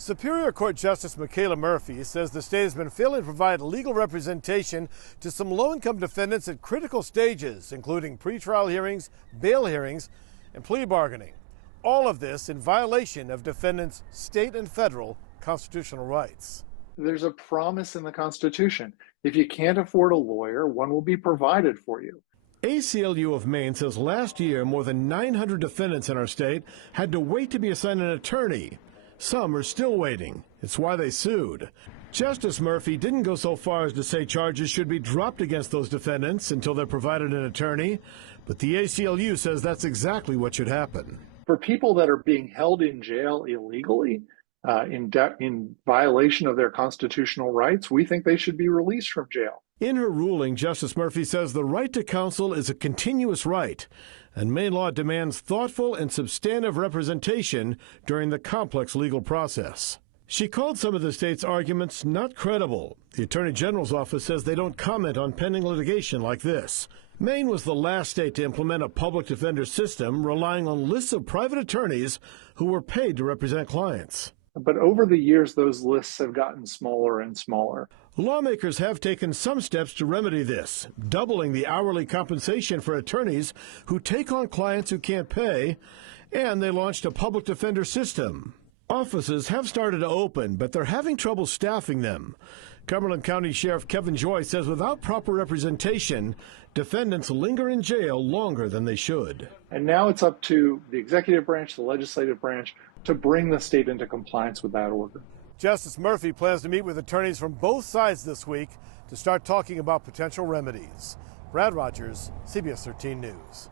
Superior Court Justice Michaela Murphy says the state has been failing to provide legal representation to some low-income defendants at critical stages, including pretrial hearings, bail hearings, and plea bargaining. All of this in violation of defendants' state and federal constitutional rights. There's a promise in the Constitution. If you can't afford a lawyer, one will be provided for you. ACLU of Maine says last year more than 900 defendants in our state had to wait to be assigned an attorney. Some are still waiting. It's why they sued. Justice Murphy didn't go so far as to say charges should be dropped against those defendants until they're provided an attorney, but the ACLU says that's exactly what should happen. For people that are being held in jail illegally, in violation of their constitutional rights, we think they should be released from jail. In her ruling, Justice Murphy says the right to counsel is a continuous right, and Maine law demands thoughtful and substantive representation during the complex legal process. She called some of the state's arguments not credible. The Attorney General's office says they don't comment on pending litigation like this. Maine was the last state to implement a public defender system relying on lists of private attorneys who were paid to represent clients. But over the years, those lists have gotten smaller and smaller. Lawmakers have taken some steps to remedy this, doubling the hourly compensation for attorneys who take on clients who can't pay, and they launched a public defender system. Offices have started to open, but they're having trouble staffing them. Cumberland County Sheriff Kevin Joy says without proper representation, defendants linger in jail longer than they should. And now it's up to the executive branch, the legislative branch, to bring the state into compliance with that order. Justice Murphy plans to meet with attorneys from both sides this week to start talking about potential remedies. Brad Rogers, CBS 13 News.